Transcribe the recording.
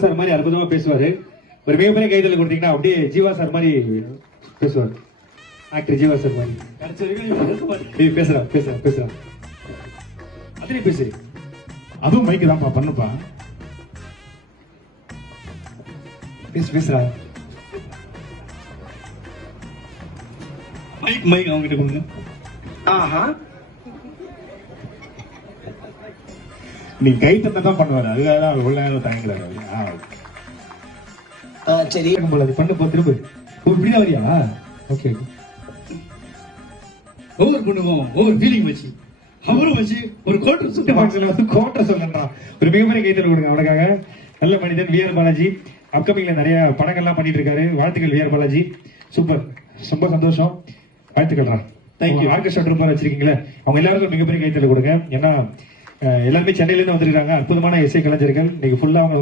Sir மாதிரி அற்புதமா பேசுவாரு. ஒரு மிகப்பெரிய கைதல் கொடுத்தீங்கன்னா அப்படியே ஜீவா சார் மாதிரி பேசுவார். ஆக்டர் ஜீவா சார் மாதிரி பேசுறான் அதுலயும் பேசு. அதுவும் மைக்கு தான்ப்பா பண்ணுப்பா. பேசுறா மைக் அவங்க கிட்ட கொடுங்க. ஆஹா, நீ கை தட்ட தான் பண்ணுவாரு. அதுக்காக உள்ள நேரம் தயங்குறாரு. சரி பண்ண போ திரும்ப. இப்படிதான் வரியா? ஓகே. ஒவ்வொரு பொண்ணுக்கும் ஒவ்வொரு ஃபீலிங் வச்சு அவரும் வச்சு ஒரு கோட்டர் சொல்லுறா. ஒரு மிகப்பெரிய கைத்தல் கொடுங்க அவனுக்காக. நல்ல மனிதன் வி ஆர் பாலாஜி. அப்கமிங்ல நிறைய படங்கள்லாம் பண்ணிட்டு இருக்காரு. வாழ்த்துக்கள் வி ஆர் பாலாஜி. சூப்பர், ரொம்ப சந்தோஷம். வாழ்த்துக்கள்ரா. தேங்க்யூ. ஆர்கெஸ்ட்ரா ட்ரூப்பர் வச்சிருக்கீங்களே அவங்க எல்லாருக்கும் மிகப்பெரிய கைத்தல் கொடுங்க. ஏன்னா எல்லாருமே சென்னையில இருந்து வந்திருக்காங்க. அற்புதமான இசை கலைஞர்கள். இன்னைக்கு ஃபுல்லா அவங்க